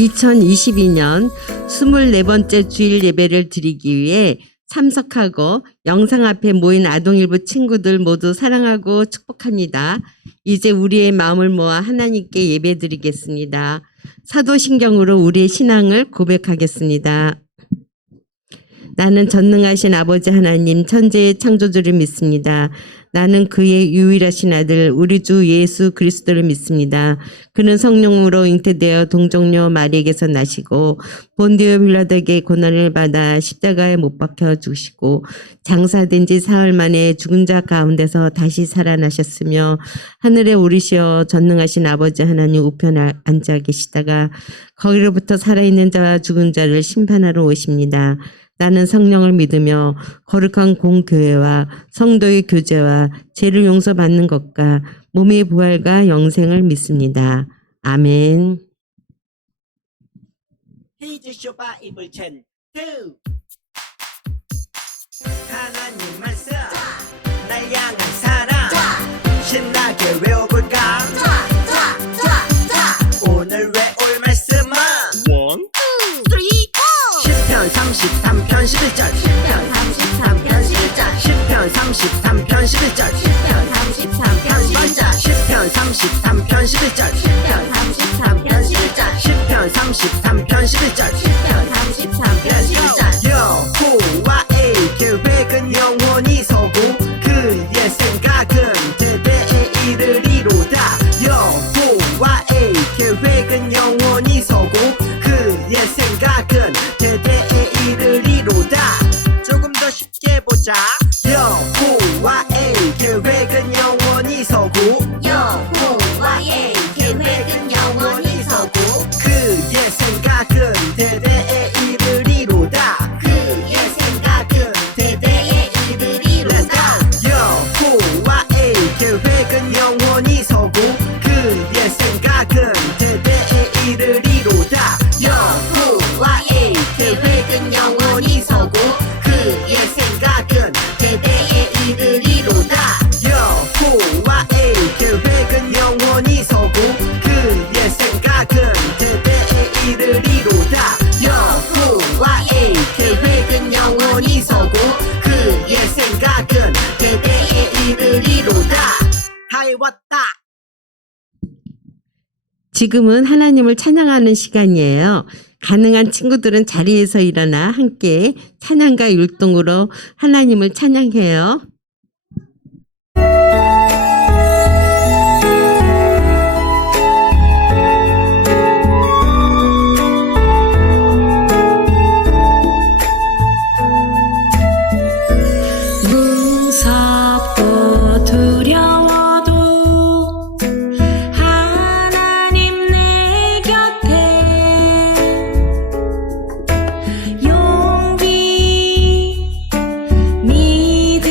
2022년 24번째 주일 예배를 드리기 위해 참석하고 영상 앞에 모인 아동일부 친구들 모두 사랑하고 축복합니다. 이제 우리의 마음을 모아 하나님께 예배드리겠습니다. 사도신경으로 우리의 신앙을 고백하겠습니다. 나는 전능하신 아버지 하나님 천지의 창조주를 믿습니다. 나는 그의 유일하신 아들 우리 주 예수 그리스도를 믿습니다. 그는 성령으로 잉태되어 동정녀 마리에게서 나시고 본디오 빌라도에게 고난을 받아 십자가에 못 박혀 죽으시고 장사된 지 사흘 만에 죽은 자 가운데서 다시 살아나셨으며 하늘에 오르시어 전능하신 아버지 하나님 우편에 앉아 계시다가 거기로부터 살아있는 자와 죽은 자를 심판하러 오십니다. 나는 성령을 믿으며 거룩한 공교회와 성도의 교제와 죄를 용서받는 것과 몸의 부활과 영생을 믿습니다. 아멘. 히즈쇼 바이블 챈 2 하나님 말씀 날 향한 사랑 신나게 외워볼까 오늘 외울 말씀은 10편 33편 11절 10편 33편 11절 10편 33편 11절 10편 33편 11절 10편 33편 11절 10편 33편 11절 10편 33편 11절 10편 33편 11절 여호와의 계획은 영원히 서고 그의 생각은 대대에 이르리로다 여호와의 계획은 영원히 서고 그의 생각은 대대에 이르리로다 조금 더 쉽게 보자 여호와의 계획은 영원히 서고 여호와의 계획은 영원히 서고 그의 생각은 대대에 이르리로다 그의 생각은 대대에 이르리로다 여호와의 계획은 영원히 서고 그의 생각은 대대에 이르리로다 여호와의 계획은 영원히 서고 그의 생각은 대대에 이르리로다 여호와의 계획은 영원히 서고 그의 생각은 대대에 이르리로다 여호와의 계획은 영원히 서고 그의 생각은 대대에 이르리로다 다 외웠다 지금은 하나님을 찬양하는 시간이에요. 가능한 친구들은 자리에서 일어나 함께 찬양과 율동으로 하나님을 찬양해요. 무섭고 두려워도 하나님 내 곁에 용기 믿음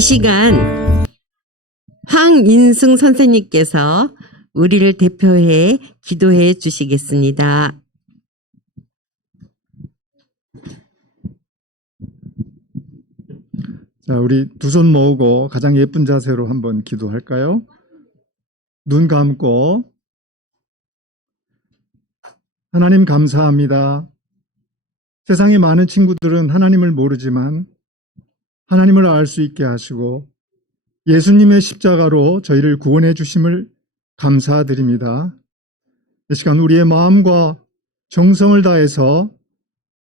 이 시간 황인승 선생님께서 우리를 대표해 기도해 주시겠습니다. 자, 우리 두 손 모으고 가장 예쁜 자세로 한번 기도할까요? 눈 감고 하나님 감사합니다. 세상의 많은 친구들은 하나님을 모르지만 하나님을 알 수 있게 하시고 예수님의 십자가로 저희를 구원해 주심을 감사드립니다. 이 시간 우리의 마음과 정성을 다해서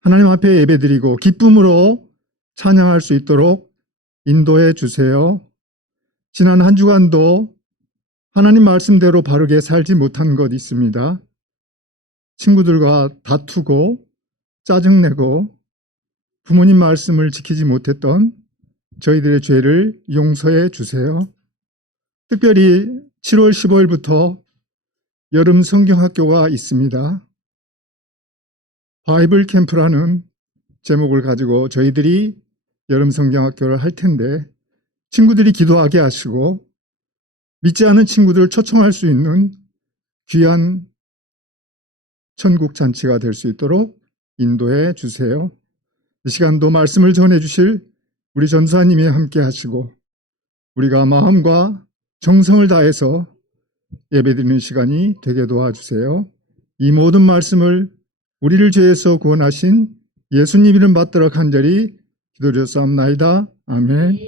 하나님 앞에 예배드리고 기쁨으로 찬양할 수 있도록 인도해 주세요. 지난 한 주간도 하나님 말씀대로 바르게 살지 못한 것 있습니다. 친구들과 다투고 짜증내고 부모님 말씀을 지키지 못했던 저희들의 죄를 용서해 주세요. 특별히 7월 15일부터 여름 성경학교가 있습니다. 바이블 캠프라는 제목을 가지고 저희들이 여름 성경학교를 할 텐데 친구들이 기도하게 하시고 믿지 않은 친구들을 초청할 수 있는 귀한 천국 잔치가 될 수 있도록 인도해 주세요. 이 시간도 말씀을 전해 주실 우리 전사님이 함께 하시고 우리가 마음과 정성을 다해서 예배드리는 시간이 되게 도와주세요. 이 모든 말씀을 우리를 죄에서 구원하신 예수님 이름 받들어 간절히 기도드렸사옵나이다. 아멘.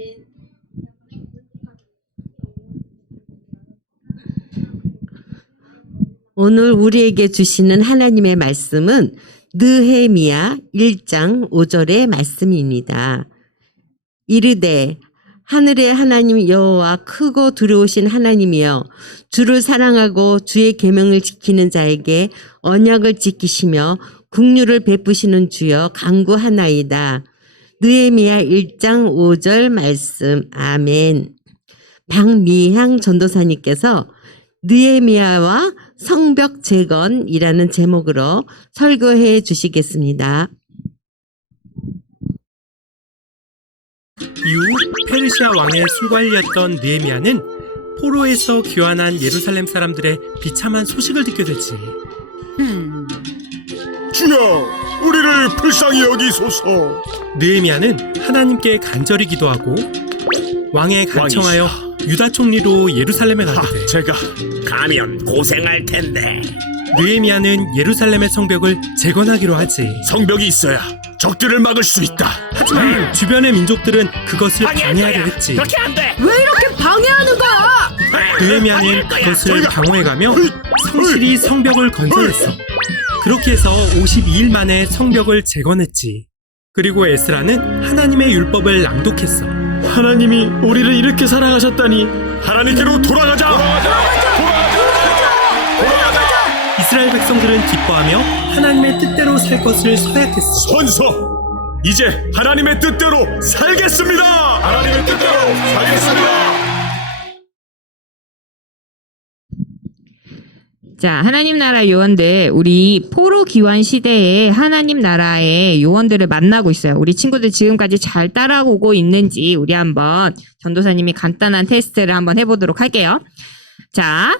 오늘 우리에게 주시는 하나님의 말씀은 느헤미야 1장 5절의 말씀입니다. 이르되 하늘의 하나님 여호와 크고 두려우신 하나님이여 주를 사랑하고 주의 계명을 지키는 자에게 언약을 지키시며 긍휼을 베푸시는 주여 간구하나이다. 느헤미야 1장 5절 말씀. 아멘. 박미향 전도사님께서 느헤미야와 성벽 재건이라는 제목으로 설교해 주시겠습니다. 이후 페르시아 왕의 술관리였던 느헤미야는 포로에서 귀환한 예루살렘 사람들의 비참한 소식을 듣게 되지. 주여, 우리를 불쌍히 여기소서. 느헤미야는 하나님께 간절히 기도하고 왕에 간청하여 유다 총리로 예루살렘에 가게 돼. 제가 가면 고생할 텐데. 느헤미야는 예루살렘의 성벽을 재건하기로 하지. 성벽이 있어야 적들을 막을 수 있다. 하지만 주변의 민족들은 그것을 방해하려 했지. 그렇게 안 돼. 왜 이렇게 방해하는 거야? 느헤미야는 그것을 방어해가며 성실히 성벽을 건설했어. 그렇게 해서 52일 만에 성벽을 재건했지. 그리고 에스라는 하나님의 율법을 낭독했어. 하나님이 우리를 이렇게 사랑하셨다니. 하나님께로 돌아가자. 이스라엘 백성들은 기뻐하며 하나님의 뜻대로 살 것을 서약했어. 선서, 이제 하나님의 뜻대로 살겠습니다. 하나님의 뜻대로 살겠습니다. 자, 하나님 나라 요원들, 우리 포로 귀환 시대에 하나님 나라의 요원들을 만나고 있어요. 우리 친구들 지금까지 잘 따라오고 있는지 우리 한번 전도사님이 간단한 테스트를 한번 해보도록 할게요. 자,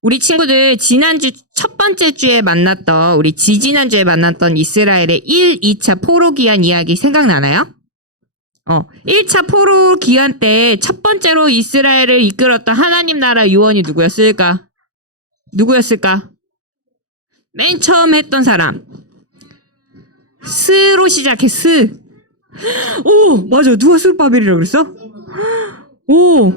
우리 친구들 지난주 첫 번째 주에 만났던, 우리 지지난주에 만났던 이스라엘의 1, 2차 포로 귀환 이야기 생각나나요? 1차 포로 귀환 때 첫 번째로 이스라엘을 이끌었던 하나님 나라 요원이 누구였을까? 맨 처음 했던 사람. 스로 시작해, 스. 오, 맞아. 누가 스룹바벨이라고 그랬어? 오,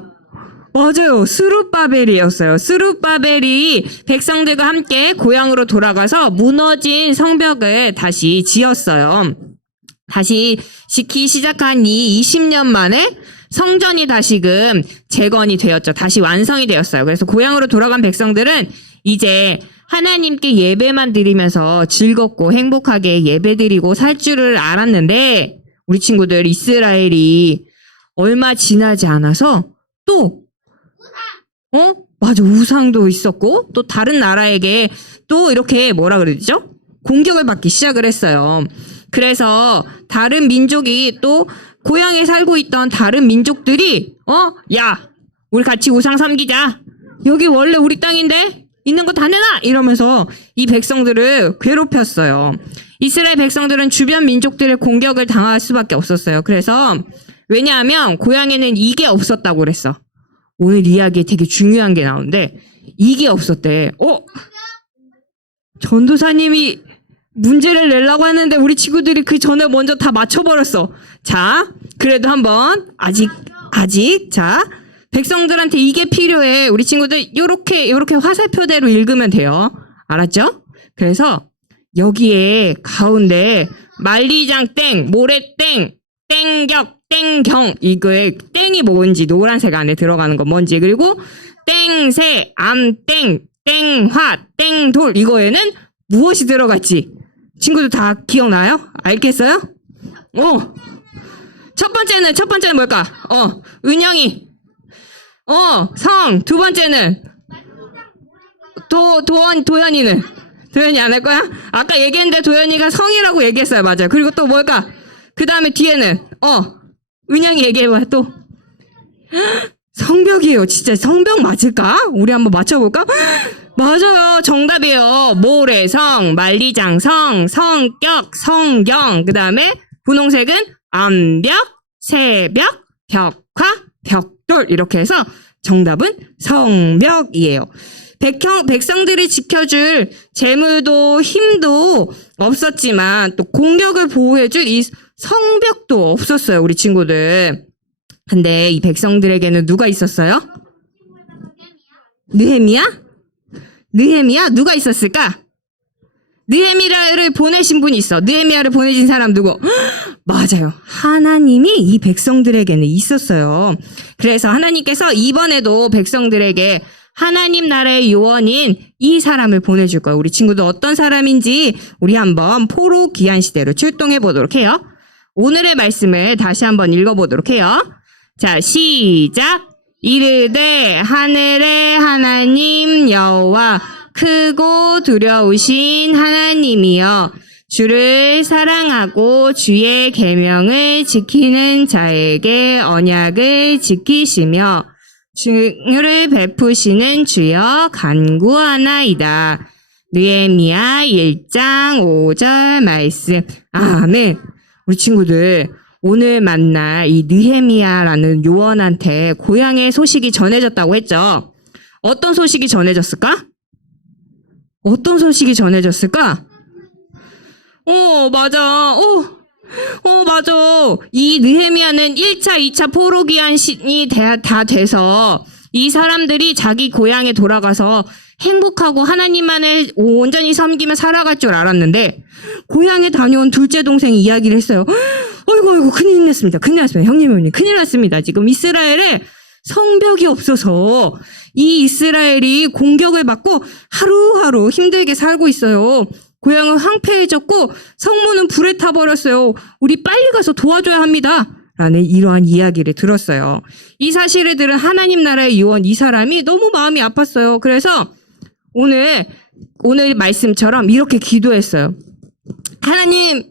맞아요. 스룹바벨이었어요. 스룹바벨이 백성들과 함께 고향으로 돌아가서 무너진 성벽을 다시 지었어요. 다시 짓기 시작한 이 20년 만에 성전이 다시금 재건이 되었죠. 다시 완성이 되었어요. 그래서 고향으로 돌아간 백성들은 이제 하나님께 예배만 드리면서 즐겁고 행복하게 예배드리고 살 줄을 알았는데 우리 친구들 이스라엘이 얼마 지나지 않아서 또 맞아. 우상도 있었고 또 다른 나라에게 또 이렇게 뭐라 그러죠? 공격을 받기 시작을 했어요. 그래서 다른 민족이 또 고향에 살고 있던 다른 민족들이 야, 우리 같이 우상 섬기자. 여기 원래 우리 땅인데 있는 거 다 내놔! 이러면서 이 백성들을 괴롭혔어요. 이스라엘 백성들은 주변 민족들의 공격을 당할 수밖에 없었어요. 그래서 왜냐하면 고향에는 이게 없었다고 그랬어. 오늘 이야기에 되게 중요한 게 나오는데 이게 없었대. 전도사님이 문제를 내려고 하는데 우리 친구들이 그 전에 먼저 다 맞춰버렸어. 자, 그래도 한번 아직 자, 백성들한테 이게 필요해. 우리 친구들 요렇게 화살표대로 읽으면 돼요. 알았죠? 그래서 여기에 가운데 만리장 땡, 모래 땡, 땡격, 땡경, 이거에 땡이 뭔지, 노란색 안에 들어가는 건 뭔지, 그리고 땡새, 암땡, 땡화, 땡돌, 이거에는 무엇이 들어갔지? 친구들 다 기억나요? 알겠어요? 첫 번째는 뭘까? 은영이. 성. 두 번째는 도현이는? 도현이 안 할 거야? 아까 얘기했는데 도현이가 성이라고 얘기했어요. 맞아요. 그리고 또 뭘까? 그 다음에 뒤에는 은영이 얘기해봐. 또 성벽이에요. 진짜 성벽 맞을까? 우리 한번 맞춰볼까? 맞아요. 정답이에요. 모래성, 만리장성, 성격, 성경. 그 다음에 분홍색은 암벽, 새벽, 벽화, 벽돌. 이렇게 해서 정답은 성벽이에요. 백성들이 지켜줄 재물도 힘도 없었지만 또 공격을 보호해줄 이 성벽도 없었어요. 우리 친구들. 근데 이 백성들에게는 누가 있었어요? 느헤미야? 누가 있었을까? 느헤미야를 보내신 분이 있어. 느헤미야를 보내신 사람 누구? 맞아요. 하나님이 이 백성들에게는 있었어요. 그래서 하나님께서 이번에도 백성들에게 하나님 나라의 요원인 이 사람을 보내줄 거예요. 우리 친구들 어떤 사람인지 우리 한번 포로 귀환 시대로 출동해 보도록 해요. 오늘의 말씀을 다시 한번 읽어보도록 해요. 자, 시작. 이르되 하늘의 하나님 여호와 크고 두려우신 하나님이여 주를 사랑하고 주의 계명을 지키는 자에게 언약을 지키시며 증을 베푸시는 주여 간구하나이다. 느헤미야 1장 5절 말씀. 아멘. 우리 친구들 오늘 만날 이 느헤미야라는 요원한테 고향의 소식이 전해졌다고 했죠. 어떤 소식이 전해졌을까? 맞아. 맞아. 이 느헤미야는 1차, 2차 포로 귀환이 다 돼서 이 사람들이 자기 고향에 돌아가서 행복하고 하나님만을 온전히 섬기며 살아갈 줄 알았는데 고향에 다녀온 둘째 동생이 이야기를 했어요. 어이구 큰일 났습니다. 형님 큰일 났습니다. 지금 이스라엘에 성벽이 없어서 이 이스라엘이 공격을 받고 하루하루 힘들게 살고 있어요. 고향은 황폐해졌고 성문은 불에 타버렸어요. 우리 빨리 가서 도와줘야 합니다. 라는 이러한 이야기를 들었어요. 이 사실을 들은 하나님 나라의 요원 이 사람이 너무 마음이 아팠어요. 그래서 오늘 말씀처럼 이렇게 기도했어요. 하나님,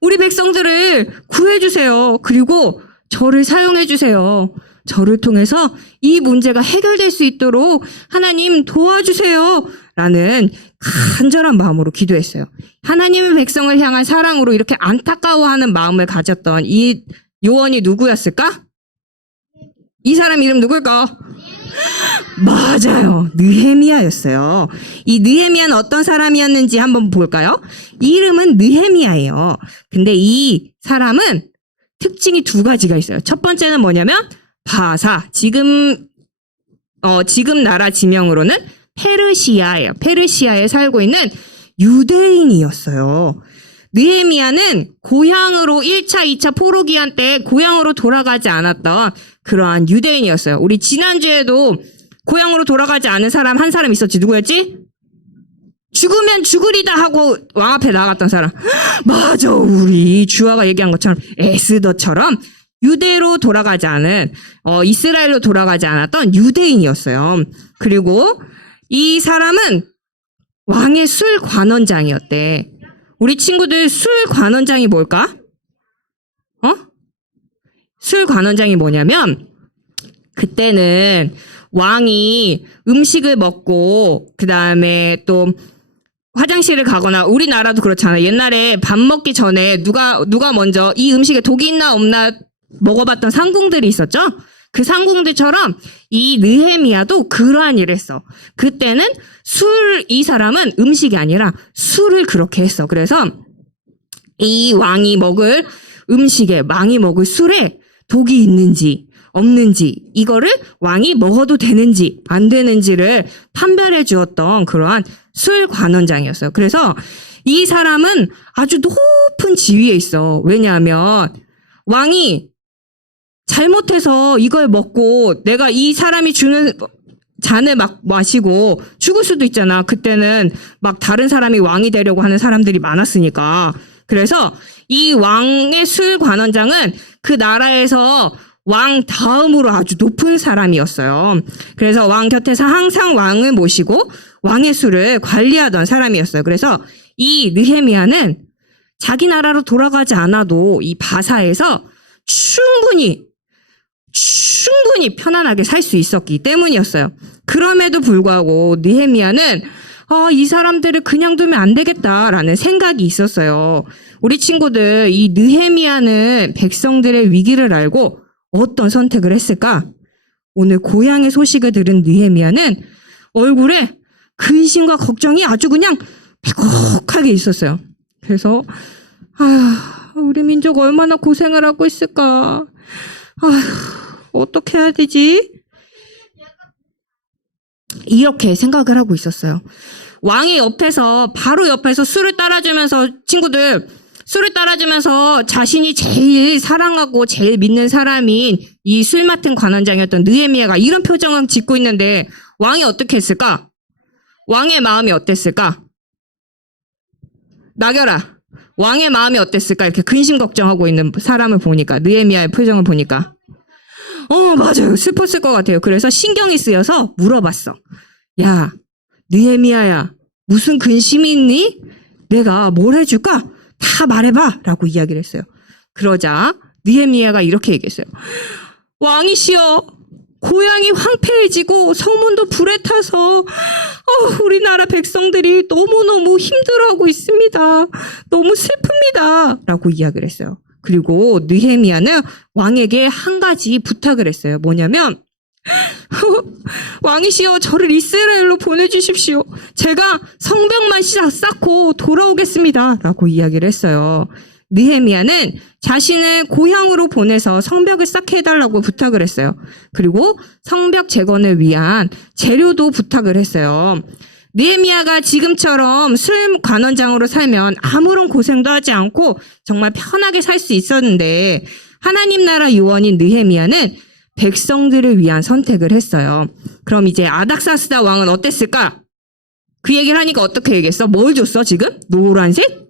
우리 백성들을 구해주세요. 그리고 저를 사용해주세요. 저를 통해서 이 문제가 해결될 수 있도록 하나님 도와주세요. 라는 간절한 마음으로 기도했어요. 하나님의 백성을 향한 사랑으로 이렇게 안타까워하는 마음을 가졌던 이 요원이 누구였을까? 이 사람 이름 누굴까? 맞아요. 느헤미야였어요. 이 느헤미야는 어떤 사람이었는지 한번 볼까요? 이름은 느헤미야예요. 근데 이 사람은 특징이 두 가지가 있어요. 첫 번째는 뭐냐면 바사. 지금 나라 지명으로는 페르시아예요. 페르시아에 살고 있는 유대인이었어요. 느헤미야는 고향으로 1차, 2차 포로 귀환 때 고향으로 돌아가지 않았던 그러한 유대인이었어요. 우리 지난주에도 고향으로 돌아가지 않은 사람 한 사람 있었지. 누구였지? 죽으면 죽으리다 하고 왕 앞에 나갔던 사람. 맞아. 우리 주아가 얘기한 것처럼 에스더처럼 유대로 돌아가지 않은 이스라엘로 돌아가지 않았던 유대인이었어요. 그리고 이 사람은 왕의 술 관원장이었대. 우리 친구들 술 관원장이 뭘까? 술 관원장이 뭐냐면 그때는 왕이 음식을 먹고 그 다음에 또 화장실을 가거나 우리나라도 그렇잖아. 옛날에 밥 먹기 전에 누가 먼저 이 음식에 독이 있나 없나 먹어봤던 상궁들이 있었죠. 그 상궁들처럼 이 느헤미야도 그러한 일을 했어. 그때는 이 사람은 음식이 아니라 술을 그렇게 했어. 그래서 이 왕이 먹을 음식에, 왕이 먹을 술에 독이 있는지 없는지, 이거를 왕이 먹어도 되는지 안 되는지를 판별해 주었던 그러한 술 관원장이었어요. 그래서 이 사람은 아주 높은 지위에 있어. 왜냐하면 왕이 잘못해서 이걸 먹고 내가 이 사람이 주는 잔을 막 마시고 죽을 수도 있잖아. 그때는 막 다른 사람이 왕이 되려고 하는 사람들이 많았으니까. 그래서 이 왕의 술 관원장은 그 나라에서 왕 다음으로 아주 높은 사람이었어요. 그래서 왕 곁에서 항상 왕을 모시고 왕의 술을 관리하던 사람이었어요. 그래서 이 느헤미야는 자기 나라로 돌아가지 않아도 이 바사에서 충분히 편안하게 살 수 있었기 때문이었어요. 그럼에도 불구하고 느헤미야는 이 사람들을 그냥 두면 안 되겠다라는 생각이 있었어요. 우리 친구들, 이 느헤미야는 백성들의 위기를 알고 어떤 선택을 했을까? 오늘 고향의 소식을 들은 느헤미야는 얼굴에 근심과 걱정이 아주 그냥 빼곡하게 있었어요. 그래서 우리 민족 얼마나 고생을 하고 있을까? 어떻게 해야 되지? 이렇게 생각을 하고 있었어요. 왕의 옆에서, 바로 옆에서 술을 따라주면서, 친구들, 술을 따라주면서 자신이 제일 사랑하고 제일 믿는 사람인 이 술 맡은 관원장이었던 느헤미야가 이런 표정을 짓고 있는데 왕이 어떻게 했을까? 왕의 마음이 어땠을까? 나결아, 왕의 마음이 어땠을까? 이렇게 근심 걱정하고 있는 사람을 보니까, 느헤미야의 표정을 보니까. 맞아요. 슬펐을 것 같아요. 그래서 신경이 쓰여서 물어봤어. 야, 느헤미야야, 무슨 근심이 있니? 내가 뭘 해줄까? 다 말해봐! 라고 이야기를 했어요. 그러자 느헤미야가 이렇게 얘기했어요. 왕이시여, 고향이 황폐해지고 성문도 불에 타서 우리나라 백성들이 너무너무 힘들어하고 있습니다. 너무 슬픕니다. 라고 이야기를 했어요. 그리고 느헤미야는 왕에게 한 가지 부탁을 했어요. 뭐냐면 왕이시여, 저를 이스라엘로 보내주십시오. 제가 성벽만 쌓고 돌아오겠습니다. 라고 이야기를 했어요. 느헤미야는 자신을 고향으로 보내서 성벽을 쌓게 해달라고 부탁을 했어요. 그리고 성벽 재건을 위한 재료도 부탁을 했어요. 느헤미야가 지금처럼 술 관원장으로 살면 아무런 고생도 하지 않고 정말 편하게 살 수 있었는데, 하나님 나라 요원인 느헤미야는 백성들을 위한 선택을 했어요. 그럼 이제 아닥사스다 왕은 어땠을까? 그 얘기를 하니까 어떻게 얘기했어? 뭘 줬어 지금? 노란색?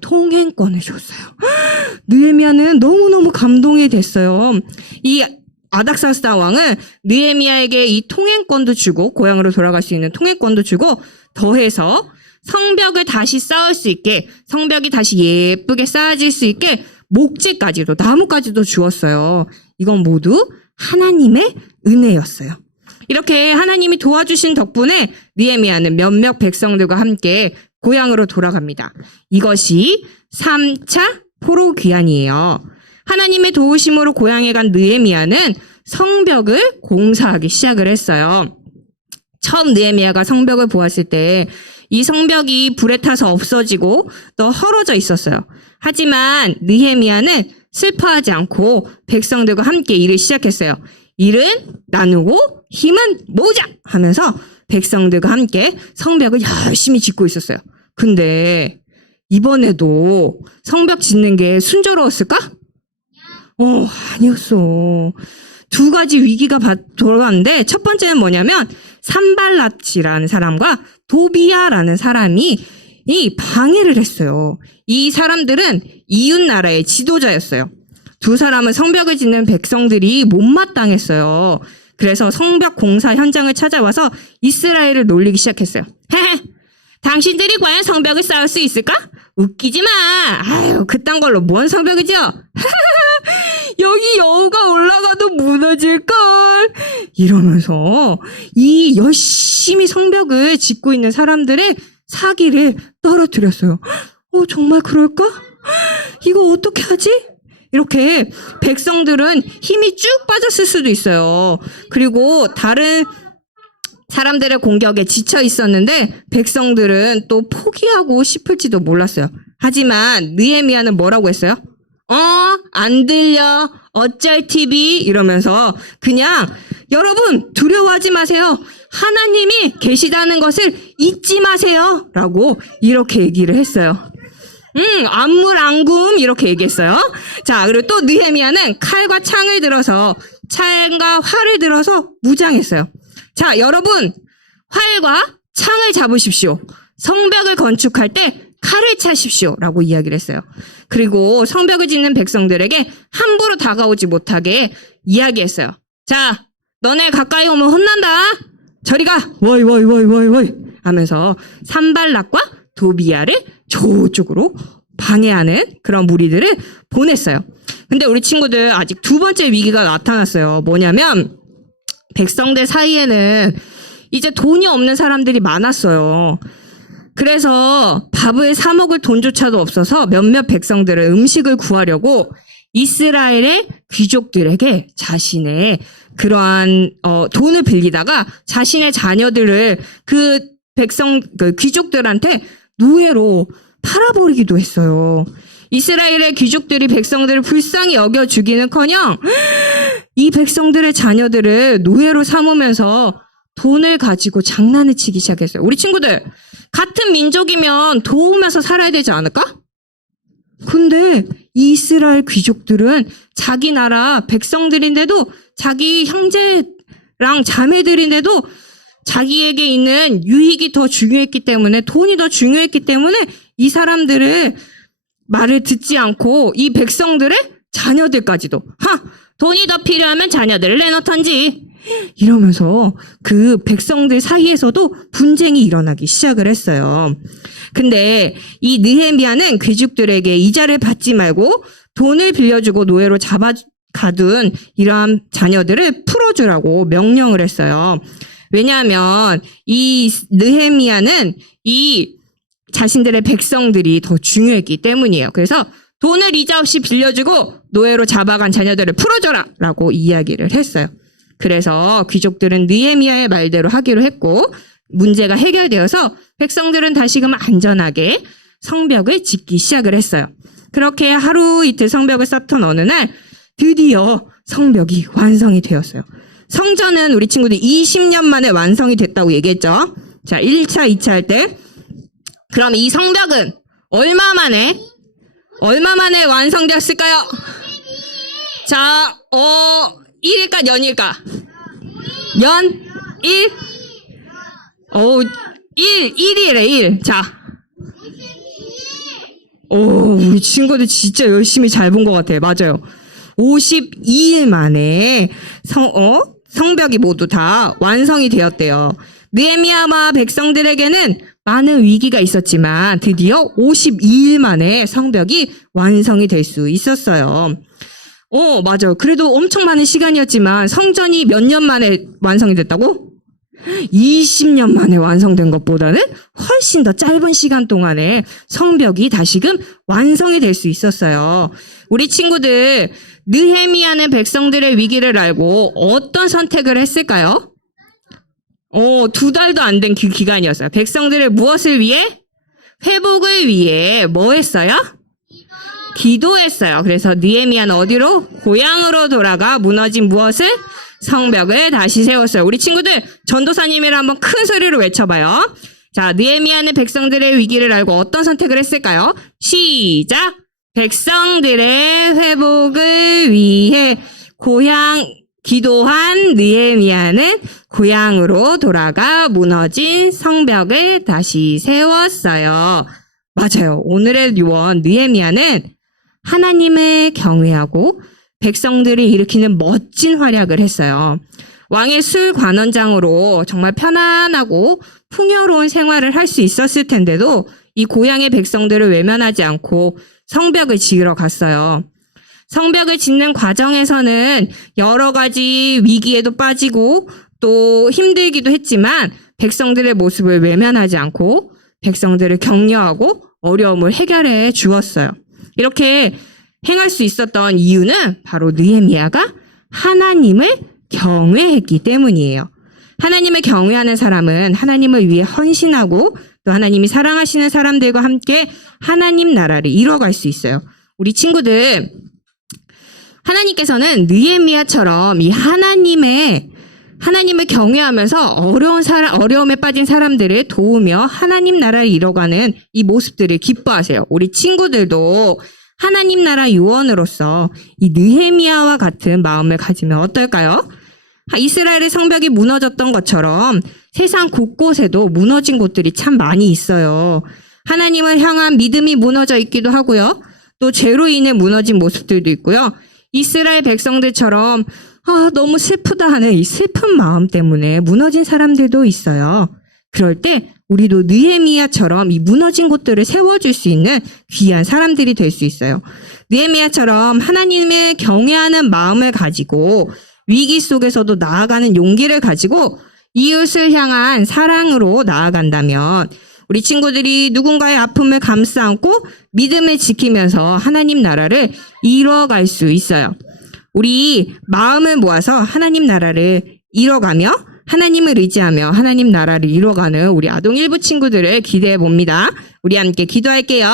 통행권을 줬어요. 느헤미야는 너무너무 감동이 됐어요. 이 아닥사스다 왕은 느헤미야에게 이 통행권도 주고, 고향으로 돌아갈 수 있는 통행권도 주고, 더해서 성벽을 다시 쌓을 수 있게, 성벽이 다시 예쁘게 쌓아질 수 있게 목재까지도, 나무까지도 주었어요. 이건 모두 하나님의 은혜였어요. 이렇게 하나님이 도와주신 덕분에 느헤미야는 몇몇 백성들과 함께 고향으로 돌아갑니다. 이것이 3차 포로 귀환이에요. 하나님의 도우심으로 고향에 간 느헤미야는 성벽을 공사하기 시작을 했어요. 처음 느헤미야가 성벽을 보았을 때 이 성벽이 불에 타서 없어지고 또 헐어져 있었어요. 하지만 느헤미야는 슬퍼하지 않고 백성들과 함께 일을 시작했어요. 일은 나누고 힘은 모으자 하면서 백성들과 함께 성벽을 열심히 짓고 있었어요. 근데 이번에도 성벽 짓는 게 순조로웠을까? 아니었어. 두 가지 위기가 돌아왔는데, 첫 번째는 뭐냐면 산발랏이라는 사람과 도비야라는 사람이 방해를 했어요. 이 사람들은 이웃 나라의 지도자였어요. 두 사람은 성벽을 짓는 백성들이 못마땅했어요. 그래서 성벽 공사 현장을 찾아와서 이스라엘을 놀리기 시작했어요. 당신들이 과연 성벽을 쌓을 수 있을까? 웃기지 마. 그딴 걸로 뭔 성벽이죠? 여기 여우가 올라가도 무너질걸. 이러면서 이 열심히 성벽을 짓고 있는 사람들의 사기를 떨어뜨렸어요. 정말 그럴까? 이거 어떻게 하지? 이렇게 백성들은 힘이 쭉 빠졌을 수도 있어요. 그리고 다른 사람들의 공격에 지쳐 있었는데 백성들은 또 포기하고 싶을지도 몰랐어요. 하지만 느헤미야는 뭐라고 했어요? 안 들려. 어쩔 TV 이러면서 그냥 여러분 두려워하지 마세요. 하나님이 계시다는 것을 잊지 마세요. 라고 이렇게 얘기를 했어요. 안물안굼 이렇게 얘기했어요. 자, 그리고 또 느헤미야는 칼과 창을 들어서 창과 활을 들어서 무장했어요. 자, 여러분 활과 창을 잡으십시오. 성벽을 건축할 때 칼을 차십시오. 라고 이야기를 했어요. 그리고 성벽을 짓는 백성들에게 함부로 다가오지 못하게 이야기했어요. 자, 너네 가까이 오면 혼난다. 저리 가. 워이 하면서 산발락과 도비야를 저쪽으로 방해하는 그런 무리들을 보냈어요. 근데 우리 친구들 아직 두 번째 위기가 나타났어요. 뭐냐면 백성들 사이에는 이제 돈이 없는 사람들이 많았어요. 그래서 밥을 사 먹을 돈조차도 없어서 몇몇 백성들은 음식을 구하려고 이스라엘의 귀족들에게 자신의 그러한 돈을 빌리다가 자신의 자녀들을 그 귀족들한테 노예로 팔아버리기도 했어요. 이스라엘의 귀족들이 백성들을 불쌍히 여겨 주기는커녕 이 백성들의 자녀들을 노예로 삼으면서 돈을 가지고 장난을 치기 시작했어요. 우리 친구들 같은 민족이면 도우면서 살아야 되지 않을까? 근데 이스라엘 귀족들은 자기 나라 백성들인데도 자기 형제랑 자매들인데도 자기에게 있는 유익이 더 중요했기 때문에 돈이 더 중요했기 때문에 이 사람들을 말을 듣지 않고 이 백성들의 자녀들까지도 돈이 더 필요하면 자녀들을 내놓던지 이러면서 그 백성들 사이에서도 분쟁이 일어나기 시작을 했어요. 근데 이 느헤미야는 귀족들에게 이자를 받지 말고 돈을 빌려주고 노예로 잡아가둔 이러한 자녀들을 풀어주라고 명령을 했어요. 왜냐하면 이 느헤미야는 이 자신들의 백성들이 더 중요했기 때문이에요. 그래서 돈을 이자 없이 빌려주고 노예로 잡아간 자녀들을 풀어줘라 라고 이야기를 했어요. 그래서 귀족들은 느헤미야의 말대로 하기로 했고 문제가 해결되어서 백성들은 다시금 안전하게 성벽을 짓기 시작을 했어요. 그렇게 하루 이틀 성벽을 쌓던 어느 날 드디어 성벽이 완성이 되었어요. 성전은 우리 친구들 20년 만에 완성이 됐다고 얘기했죠. 자, 1차, 2차 할 때 그럼 이 성벽은 얼마 만에 완성되었을까요? 자, 1일까 년일까? 년? 1? 1일에 1. 자. 우리 친구들 진짜 열심히 잘 본 것 같아요. 맞아요. 52일 만에 성벽이 모두 다 완성이 되었대요. 느헤미야와 백성들에게는 많은 위기가 있었지만 드디어 52일 만에 성벽이 완성이 될 수 있었어요. 맞아요. 그래도 엄청 많은 시간이었지만 성전이 몇 년 만에 완성이 됐다고? 20년 만에 완성된 것보다는 훨씬 더 짧은 시간 동안에 성벽이 다시금 완성이 될 수 있었어요. 우리 친구들 느헤미야는 백성들의 위기를 알고 어떤 선택을 했을까요? 2달도 안 된 기간이었어요. 백성들의 무엇을 위해? 회복을 위해 뭐 했어요? 기도했어요. 그래서 느헤미야는 어디로? 고향으로 돌아가 무너진 무엇을? 성벽을 다시 세웠어요. 우리 친구들 전도사님이랑 한번 큰 소리로 외쳐봐요. 자, 느헤미야는 백성들의 위기를 알고 어떤 선택을 했을까요? 시작! 백성들의 회복을 위해 기도한 느헤미야는 고향으로 돌아가 무너진 성벽을 다시 세웠어요. 맞아요. 오늘의 요원 느헤미야는 하나님을 경외하고 백성들이 일으키는 멋진 활약을 했어요. 왕의 술관원장으로 정말 편안하고 풍요로운 생활을 할 수 있었을 텐데도 이 고향의 백성들을 외면하지 않고 성벽을 지으러 갔어요. 성벽을 짓는 과정에서는 여러 가지 위기에도 빠지고 또 힘들기도 했지만 백성들의 모습을 외면하지 않고 백성들을 격려하고 어려움을 해결해 주었어요. 이렇게 행할 수 있었던 이유는 바로 느헤미야가 하나님을 경외했기 때문이에요. 하나님을 경외하는 사람은 하나님을 위해 헌신하고 또 하나님이 사랑하시는 사람들과 함께 하나님 나라를 이뤄갈 수 있어요. 우리 친구들, 하나님께서는 느헤미야처럼 이 하나님을 경외하면서 어려움에 빠진 사람들을 도우며 하나님 나라를 이뤄가는 이 모습들을 기뻐하세요. 우리 친구들도 하나님 나라 요원으로서 이 느헤미야와 같은 마음을 가지면 어떨까요? 이스라엘의 성벽이 무너졌던 것처럼 세상 곳곳에도 무너진 곳들이 참 많이 있어요. 하나님을 향한 믿음이 무너져 있기도 하고요. 또 죄로 인해 무너진 모습들도 있고요. 이스라엘 백성들처럼 너무 슬프다 하는 이 슬픈 마음 때문에 무너진 사람들도 있어요. 그럴 때 우리도 느헤미야처럼 이 무너진 곳들을 세워줄 수 있는 귀한 사람들이 될 수 있어요. 느헤미야처럼 하나님을 경외하는 마음을 가지고 위기 속에서도 나아가는 용기를 가지고 이웃을 향한 사랑으로 나아간다면 우리 친구들이 누군가의 아픔을 감싸 안고 믿음을 지키면서 하나님 나라를 이뤄갈 수 있어요. 우리 마음을 모아서 하나님 나라를 이뤄가며 하나님을 의지하며 하나님 나라를 이뤄가는 우리 아동 일부 친구들을 기대해 봅니다. 우리 함께 기도할게요.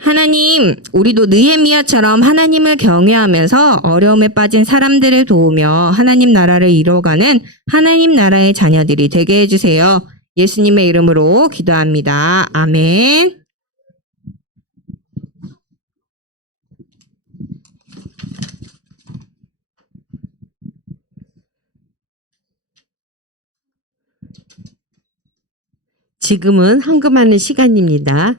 하나님, 우리도 느헤미야처럼 하나님을 경외하면서 어려움에 빠진 사람들을 도우며 하나님 나라를 이뤄가는 하나님 나라의 자녀들이 되게 해주세요. 예수님의 이름으로 기도합니다. 아멘. 지금은 헌금하는 시간입니다.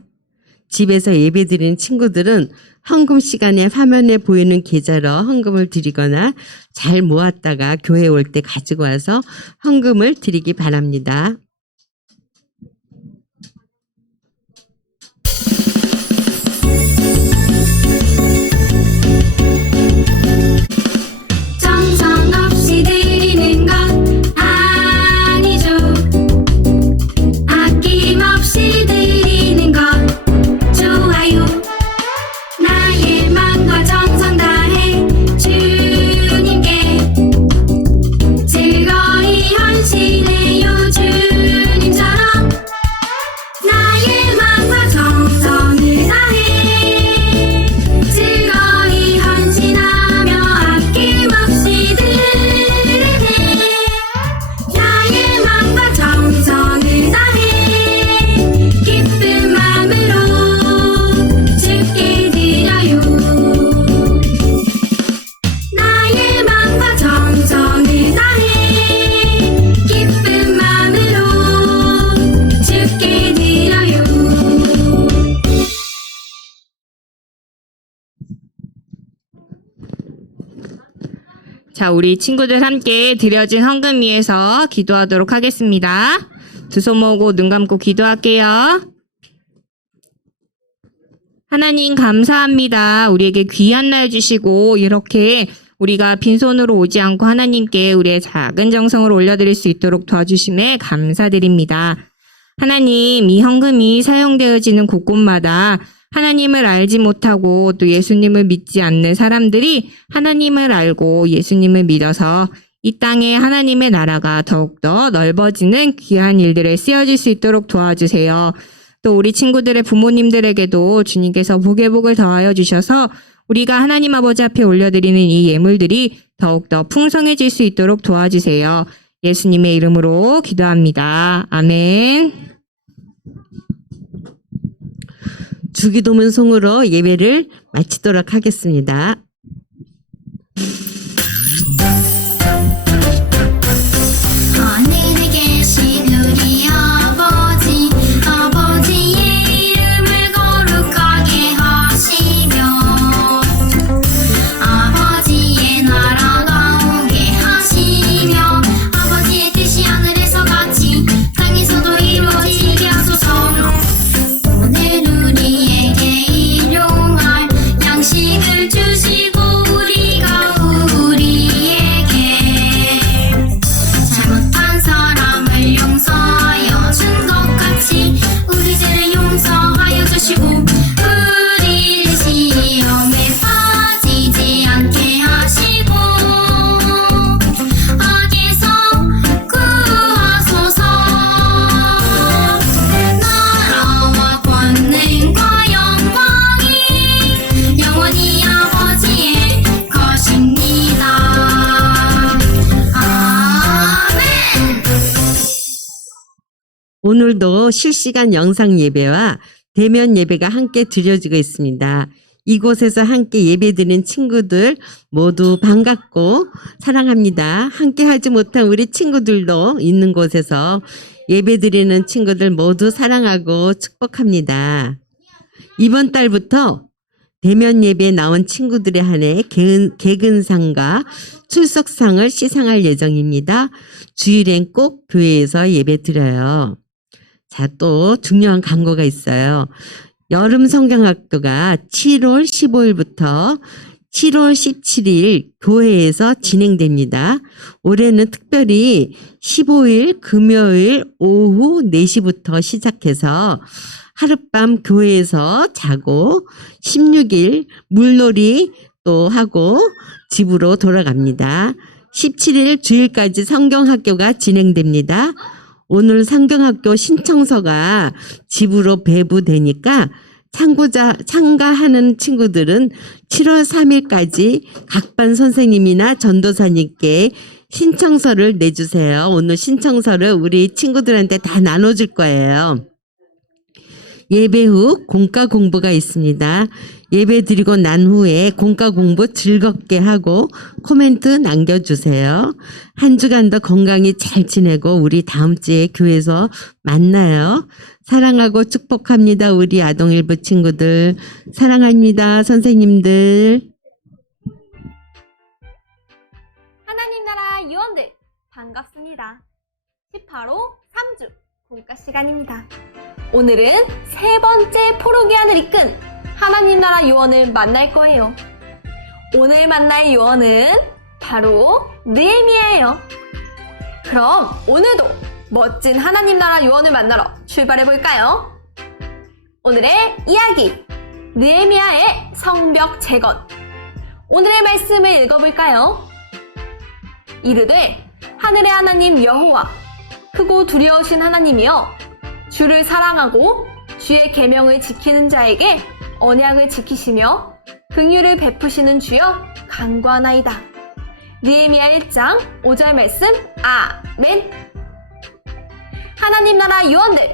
집에서 예배드리는 친구들은 헌금 시간에 화면에 보이는 계좌로 헌금을 드리거나 잘 모았다가 교회 올 때 가지고 와서 헌금을 드리기 바랍니다. 정성 없이 드리는 것 아니죠. 아낌없이 드리는 것 좋아요. 나의 마음과 정성 다해 주님께 즐거이 헌신해요. 주님처럼 나의 마음과 정성을 다해 즐거이 헌신하며 아낌없이 드리네. 나의 마음과 정성을 다해 기쁜 마음으로 주께 드려요. 나의 마음과 정성을 다해 기쁜 마음으로 주께 드려요. 자, 우리 친구들 함께 드려진 헌금 위에서 기도하도록 하겠습니다. 두 손 모으고 눈 감고 기도할게요. 하나님 감사합니다. 우리에게 귀한 날 주시고 이렇게 우리가 빈손으로 오지 않고 하나님께 우리의 작은 정성을 올려드릴 수 있도록 도와주심에 감사드립니다. 하나님, 이 헌금이 사용되어지는 곳곳마다 하나님을 알지 못하고 또 예수님을 믿지 않는 사람들이 하나님을 알고 예수님을 믿어서 이 땅에 하나님의 나라가 더욱더 넓어지는 귀한 일들에 쓰여질 수 있도록 도와주세요. 또 우리 친구들의 부모님들에게도 주님께서 복의 복을 더하여 주셔서 우리가 하나님 아버지 앞에 올려드리는 이 예물들이 더욱더 풍성해질 수 있도록 도와주세요. 예수님의 이름으로 기도합니다. 아멘. 주기도문송으로 예배를 마치도록 하겠습니다. 하늘에 계신 우리 아버지, 아버지의 이름을 거룩하게 하시며 아버지의 나라가 오게 하시며 아버지의 뜻이 하늘에서 같이 땅에서도 이루어지게 하소서. 오늘 오늘도 실시간 영상 예배와 대면 예배가 함께 드려지고 있습니다. 이곳에서 함께 예배드리는 친구들 모두 반갑고 사랑합니다. 함께 하지 못한 우리 친구들도 있는 곳에서 예배드리는 친구들 모두 사랑하고 축복합니다. 이번 달부터 대면 예배에 나온 친구들에 한해 개근상과 출석상을 시상할 예정입니다. 주일엔 꼭 교회에서 예배 드려요. 자, 또 중요한 광고가 있어요. 여름 성경학교가 7월 15일부터 7월 17일 교회에서 진행됩니다. 올해는 특별히 15일 금요일 오후 4시부터 시작해서 하룻밤 교회에서 자고 16일 물놀이 또 하고 집으로 돌아갑니다. 17일 주일까지 성경학교가 진행됩니다. 오늘 성경학교 신청서가 집으로 배부되니까 참가하는 친구들은 7월 3일까지 각 반 선생님이나 전도사님께 신청서를 내주세요. 오늘 신청서를 우리 친구들한테 다 나눠줄 거예요. 예배 후 공과 공부가 있습니다. 예배 드리고 난 후에 공과 공부 즐겁게 하고 코멘트 남겨주세요. 한 주간도 건강히 잘 지내고 우리 다음 주에 교회에서 만나요. 사랑하고 축복합니다. 우리 아동일부 친구들. 사랑합니다. 선생님들. 하나님 나라 유언들 반갑습니다. 18호 3주 공과 시간입니다. 오늘은 세 번째 포로기한을 이끈 하나님 나라 요원을 만날 거예요. 오늘 만날 요원은 바로 느헤미야예요. 그럼 오늘도 멋진 하나님 나라 요원을 만나러 출발해 볼까요? 오늘의 이야기 느헤미야의 성벽 재건. 오늘의 말씀을 읽어볼까요? 이르되 하늘의 하나님 여호와 크고 두려우신 하나님이여 주를 사랑하고 주의 계명을 지키는 자에게 언약을 지키시며 긍휼을 베푸시는 주여 간구하나이다. 느헤미야 1장 5절 말씀 아멘. 하나님 나라 요원들,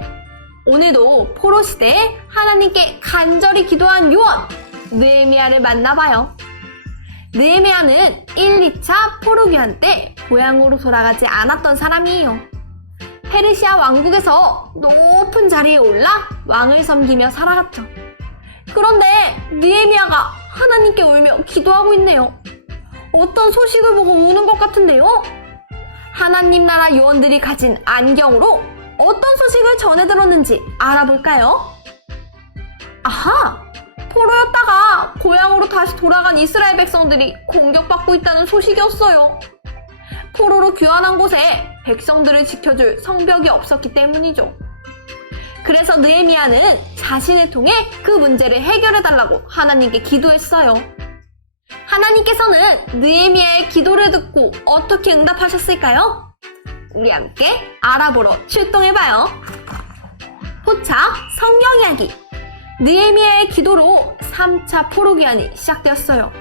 오늘도 포로 시대에 하나님께 간절히 기도한 요원 느헤미야를 만나봐요. 느헤미야는 1, 2차 포로 귀환 때 고향으로 돌아가지 않았던 사람이에요. 페르시아 왕국에서 높은 자리에 올라 왕을 섬기며 살아갔죠. 그런데 느헤미야가 하나님께 울며 기도하고 있네요. 어떤 소식을 보고 우는 것 같은데요? 하나님 나라 요원들이 가진 안경으로 어떤 소식을 전해 들었는지 알아볼까요? 아하! 포로였다가 고향으로 다시 돌아간 이스라엘 백성들이 공격받고 있다는 소식이었어요. 포로로 귀환한 곳에 백성들을 지켜줄 성벽이 없었기 때문이죠. 그래서 느헤미야는 자신을 통해 그 문제를 해결해달라고 하나님께 기도했어요. 하나님께서는 느헤미야의 기도를 듣고 어떻게 응답하셨을까요? 우리 함께 알아보러 출동해봐요. 포착 성경 이야기. 느헤미야의 기도로 3차 포로 귀환이 시작되었어요.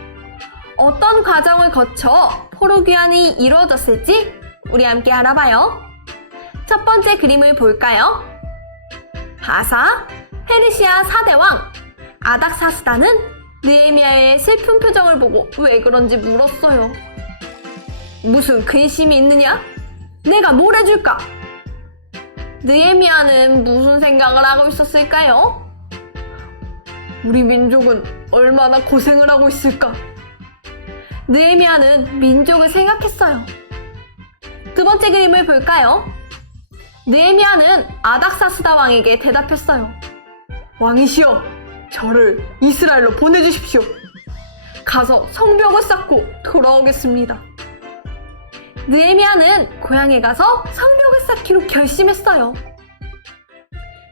어떤 과정을 거쳐 포로 귀환이 이루어졌을지 우리 함께 알아봐요. 첫 번째 그림을 볼까요? 바사, 페르시아 4대 왕 아닥사스다는 느헤미야의 슬픈 표정을 보고 왜 그런지 물었어요. 무슨 근심이 있느냐? 내가 뭘 해줄까? 느헤미야는 무슨 생각을 하고 있었을까요? 우리 민족은 얼마나 고생을 하고 있을까? 느헤미야는 민족을 생각했어요. 두 번째 그림을 볼까요? 느헤미야는 아닥사스다 왕에게 대답했어요. 왕이시여, 저를 이스라엘로 보내주십시오. 가서 성벽을 쌓고 돌아오겠습니다. 느헤미야는 고향에 가서 성벽을 쌓기로 결심했어요.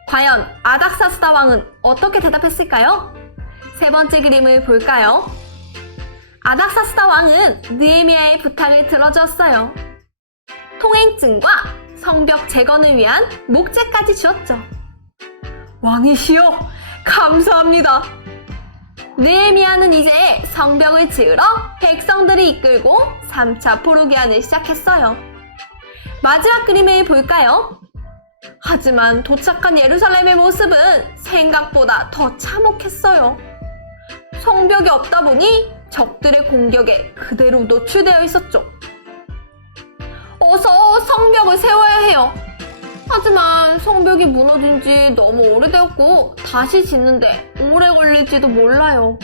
과연 아닥사스다 왕은 어떻게 대답했을까요? 세 번째 그림을 볼까요? 아닥사스다 왕은 느헤미야의 부탁을 들어주었어요. 통행증과 성벽 재건을 위한 목재까지 주었죠. 왕이시여, 감사합니다. 느헤미야는 이제 성벽을 지으러 백성들을 이끌고 3차 포로 귀환을 시작했어요. 마지막 그림을 볼까요? 하지만 도착한 예루살렘의 모습은 생각보다 더 참혹했어요. 성벽이 없다 보니 적들의 공격에 그대로 노출되어 있었죠. 어서 성벽을 세워야 해요. 하지만 성벽이 무너진 지 너무 오래되었고 다시 짓는데 오래 걸릴지도 몰라요.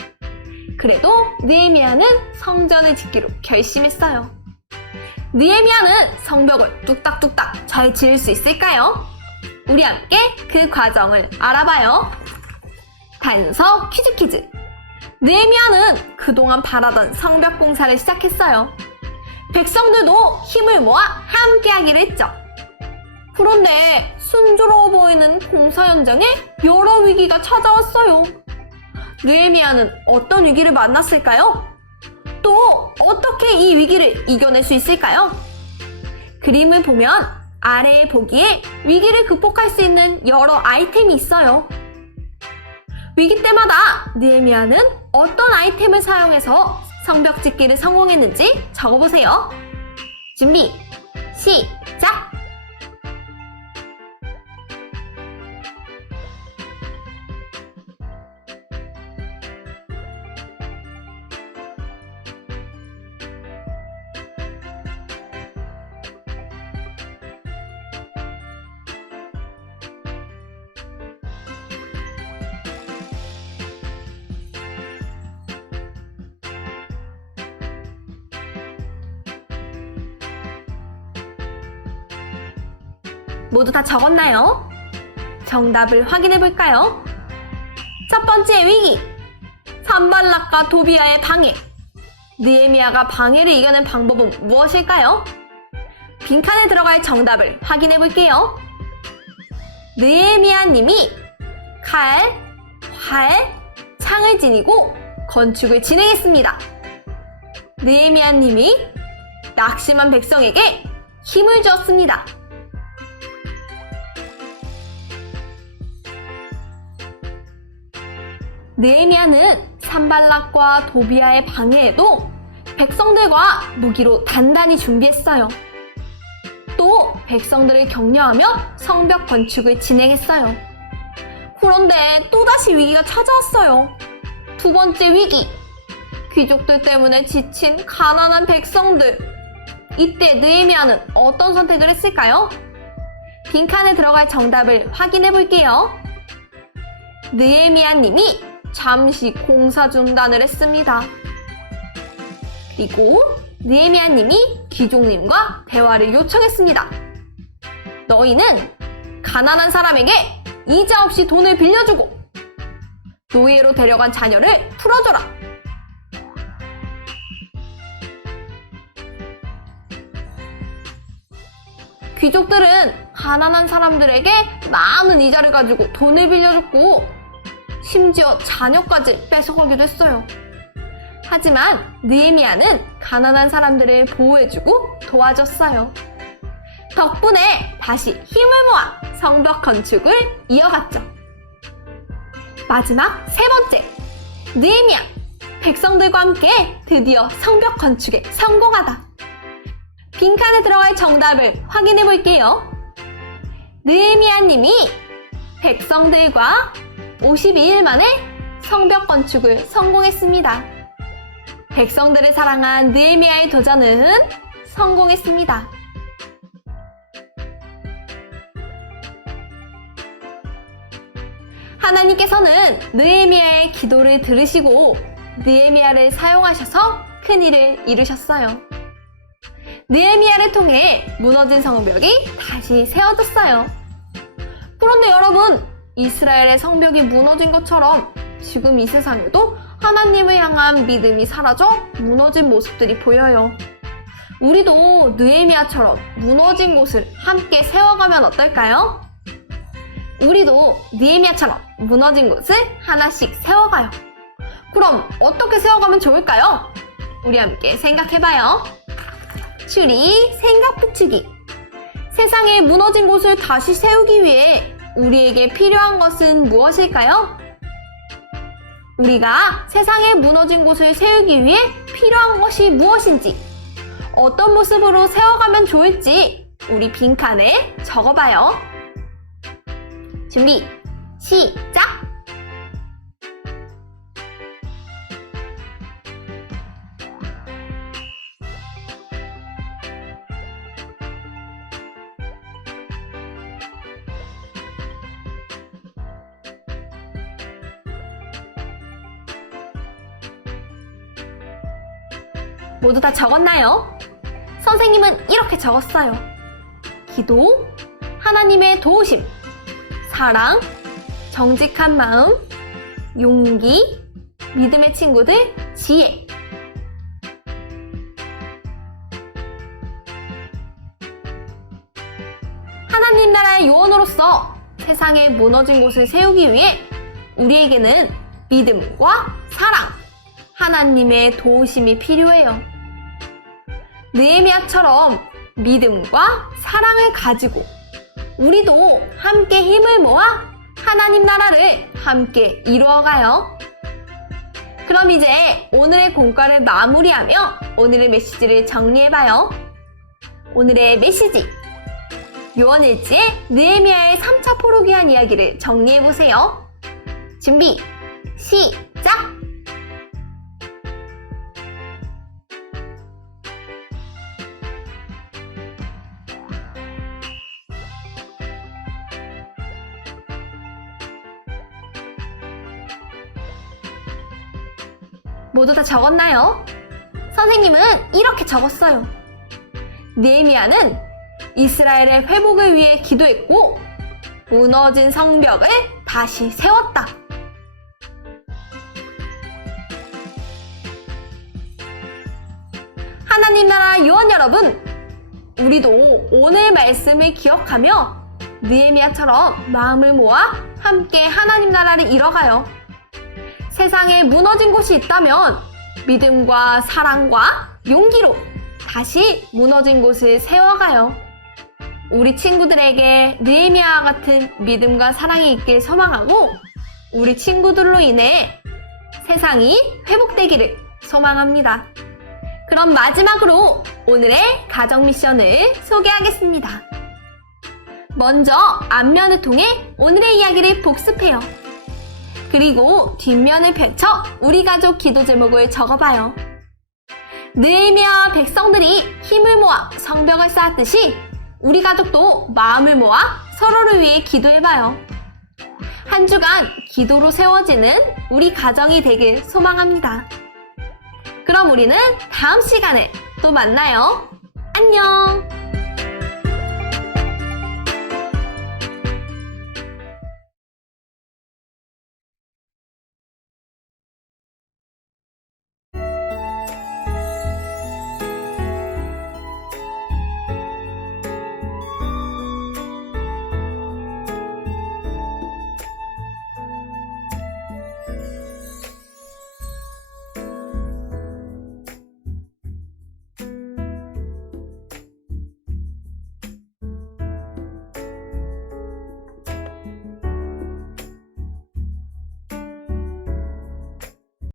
그래도 느헤미야는 성전을 짓기로 결심했어요. 느헤미야는 성벽을 뚝딱뚝딱 잘 지을 수 있을까요? 우리 함께 그 과정을 알아봐요. 단서 퀴즈. 느헤미야는 그동안 바라던 성벽 공사를 시작했어요. 백성들도 힘을 모아 함께 하기로 했죠. 그런데 순조로워 보이는 공사 현장에 여러 위기가 찾아왔어요. 느헤미야는 어떤 위기를 만났을까요? 또 어떻게 이 위기를 이겨낼 수 있을까요? 그림을 보면 아래의 보기에 위기를 극복할 수 있는 여러 아이템이 있어요. 위기 때마다 느헤미야는 어떤 아이템을 사용해서 성벽 짓기를 성공했는지 적어보세요. 준비, 시작! 모두 다 적었나요? 정답을 확인해 볼까요? 첫 번째 위기, 산발락과 도비아의 방해. 느헤미야가 방해를 이겨낸 방법은 무엇일까요? 빈칸에 들어갈 정답을 확인해 볼게요. 느헤미야 님이 칼, 활, 창을 지니고 건축을 진행했습니다. 느헤미야 님이 낙심한 백성에게 힘을 주었습니다. 느헤미야는 산발락과 도비아의 방해에도 백성들과 무기로 단단히 준비했어요. 또 백성들을 격려하며 성벽 건축을 진행했어요. 그런데 또다시 위기가 찾아왔어요. 두 번째 위기, 귀족들 때문에 지친 가난한 백성들. 이때 느헤미야는 어떤 선택을 했을까요? 빈칸에 들어갈 정답을 확인해 볼게요. 느헤미야 님이 잠시 공사 중단을 했습니다. 그리고 느헤미야 님이 귀족님과 대화를 요청했습니다. 너희는 가난한 사람에게 이자 없이 돈을 빌려주고 노예로 데려간 자녀를 풀어줘라. 귀족들은 가난한 사람들에게 많은 이자를 가지고 돈을 빌려줬고 심지어 자녀까지 뺏어가기도 했어요. 하지만 느헤미야는 가난한 사람들을 보호해주고 도와줬어요. 덕분에 다시 힘을 모아 성벽 건축을 이어갔죠. 마지막 세 번째, 느헤미야, 백성들과 함께 드디어 성벽 건축에 성공하다. 빈칸에 들어갈 정답을 확인해 볼게요. 느헤미야 님이 백성들과 52일 만에 성벽 건축을 성공했습니다. 백성들을 사랑한 느헤미야의 도전은 성공했습니다. 하나님께서는 느헤미야의 기도를 들으시고 느헤미야를 사용하셔서 큰 일을 이루셨어요. 느헤미야를 통해 무너진 성벽이 다시 세워졌어요. 그런데 여러분, 이스라엘의 성벽이 무너진 것처럼 지금 이 세상에도 하나님을 향한 믿음이 사라져 무너진 모습들이 보여요. 우리도 느헤미야처럼 무너진 곳을 함께 세워가면 어떨까요? 우리도 느헤미야처럼 무너진 곳을 하나씩 세워가요. 그럼 어떻게 세워가면 좋을까요? 우리 함께 생각해봐요. 추리, 생각 붙이기. 세상에 무너진 곳을 다시 세우기 위해 우리에게 필요한 것은 무엇일까요? 우리가 세상에 무너진 곳을 세우기 위해 필요한 것이 무엇인지, 어떤 모습으로 세워가면 좋을지 우리 빈칸에 적어봐요. 준비, 시작! 모두 다 적었나요? 선생님은 이렇게 적었어요. 기도, 하나님의 도우심, 사랑, 정직한 마음, 용기, 믿음의 친구들, 지혜. 하나님 나라의 요원으로서 세상에 무너진 곳을 세우기 위해 우리에게는 믿음과 사랑, 하나님의 도우심이 필요해요. 느헤미야처럼 믿음과 사랑을 가지고 우리도 함께 힘을 모아 하나님 나라를 함께 이루어가요. 그럼 이제 오늘의 공과를 마무리하며 오늘의 메시지를 정리해봐요. 오늘의 메시지, 요한일지의 느헤미야의 3차 포로기에 한 이야기를 정리해보세요. 준비, 시작! 모두 다 적었나요? 선생님은 이렇게 적었어요. 느헤미야는 이스라엘의 회복을 위해 기도했고 무너진 성벽을 다시 세웠다. 하나님 나라 요원 여러분, 우리도 오늘 말씀을 기억하며 느헤미야처럼 마음을 모아 함께 하나님 나라를 이뤄가요. 세상에 무너진 곳이 있다면 믿음과 사랑과 용기로 다시 무너진 곳을 세워가요. 우리 친구들에게 느헤미야와 같은 믿음과 사랑이 있길 소망하고 우리 친구들로 인해 세상이 회복되기를 소망합니다. 그럼 마지막으로 오늘의 가정 미션을 소개하겠습니다. 먼저 앞면을 통해 오늘의 이야기를 복습해요. 그리고 뒷면을 펼쳐 우리 가족 기도 제목을 적어봐요. 느헤미야와 백성들이 힘을 모아 성벽을 쌓았듯이 우리 가족도 마음을 모아 서로를 위해 기도해봐요. 한 주간 기도로 세워지는 우리 가정이 되길 소망합니다. 그럼 우리는 다음 시간에 또 만나요. 안녕!